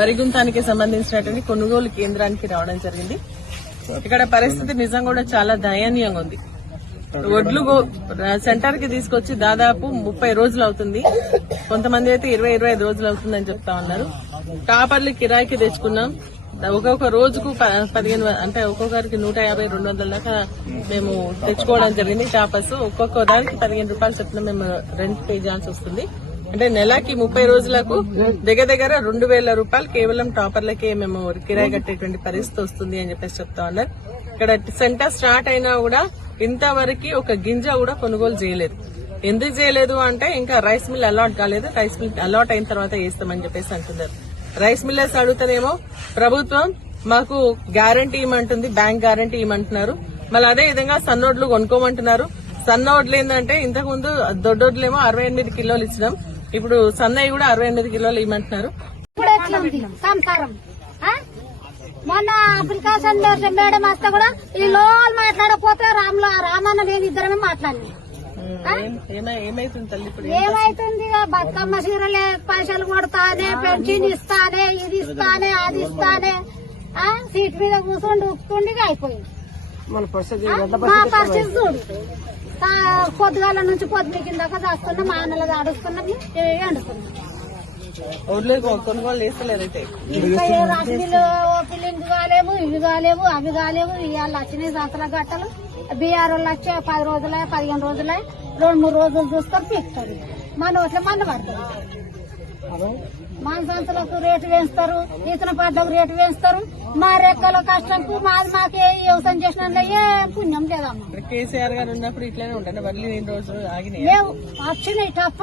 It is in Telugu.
వరిగుంతానికి సంబంధించినటువంటి కొనుగోలు కేంద్రానికి రావడం జరిగింది. ఇక్కడ పరిస్థితి నిజంగా కూడా చాలా దయనీయంగా ఉంది. వడ్లు సెంటర్ కి తీసుకొచ్చి దాదాపు 30 రోజులు అవుతుంది. కొంతమంది అయితే 20-25 రోజులు అవుతుందని చెప్తా ఉన్నారు. టాపర్లు కిరాయికి తెచ్చుకున్నాం. ఒక్కొక్క రోజుకు 15 అంటే ఒక్కొక్కరికి 150-200 దాకా మేము తెచ్చుకోవడం జరిగింది. టాపర్స్ ఒక్కొక్క దానికి 15 రూపాయలు చొప్పున మేము రెంట్ పే చేయాల్సి వస్తుంది. అంటే నెలకి 30 రోజులకు దగ్గర 2,000 రూపాయలు కేవలం టాపర్లకే మేము కిరాయి కట్టేటువంటి పరిస్థితి వస్తుంది అని చెప్పేసి చెప్తా ఉన్నారు. ఇక్కడ సెంటర్ స్టార్ట్ అయినా కూడా ఇంతవరకు ఒక గింజ కూడా కొనుగోలు చేయలేదు. ఎందుకు చేయలేదు అంటే ఇంకా రైస్ మిల్ అలాట్ కాలేదు. రైస్ మిల్ అలాట్ అయిన తర్వాత వేస్తామని చెప్పేసి అంటున్నారు. రైస్ మిల్లర్స్ అడుగుతానేమో ప్రభుత్వం మాకు గ్యారంటీ ఇవ్వమంటుంది, బ్యాంక్ గ్యారంటీ ఇవ్వమంటున్నారు. మళ్ళీ అదే విధంగా సన్నోడ్లు కొనుక్కోమంటున్నారు. సన్నోడ్లు ఏంటంటే ఇంతకుముందు దొడ్డోడ్లేమో 68 కిలోలు ఇచ్చినాం. ఇప్పుడు సన్నయ్య కూడా 68 కిలోలు ఇవ్వమంటున్నారు. మొన్న అప్లికేషన్ మేడం వస్తే కూడా ఈ లోన్ మాట్లాడకపోతే రామన్న నేను ఇద్దరమే మాట్లాడి ఏమైతుంది తల్లి ఇప్పుడు ఏమైతుంది? బతుకమ్మ చీరలే పైసలు కొడతానే, పెన్షన్ ఇస్తానే, ఇది ఇస్తానే, అది ఇస్తానే, సీట్ మీద కూర్చొని ఉక్కుండి అయిపోయింది. మా పరిస్థితి చూడు, పొద్దుగాల నుంచి పొద్దు కిందాక దాస్తున్నాం, మా అన్నలు ఆడుస్తున్నాం, వండుతున్నాం. కొనుగోలు చేస్తలేరైతే రాత్రిలో ఫిలింగ్ కాలేవు, ఇవి కాలేవు, అవి కాలేవు. ఇవాళ వచ్చినాయి సంవత్సరాల గట్టలు. బీఆర్ వాళ్ళు వచ్చే 10 రోజులే 15 రోజులే 2-3 రోజులు చూస్తారు, పీకుతారు. మన ఓట్ల మన పడతారు. మన సంస్థలకు రేటు వేస్తారు, ఇతర పడ్డకు రేటు వేస్తారు. మా రెక్కల కష్టంకు మాకే వ్యవసాయం చేసిన ఏ పుణ్యం లేదమ్మా. కేసీఆర్ గారు ఉన్నప్పుడు ఇట్లానే ఉంటాను. మళ్ళీ 2 రోజులు ఆగినాయి, వచ్చినాయి టప్ప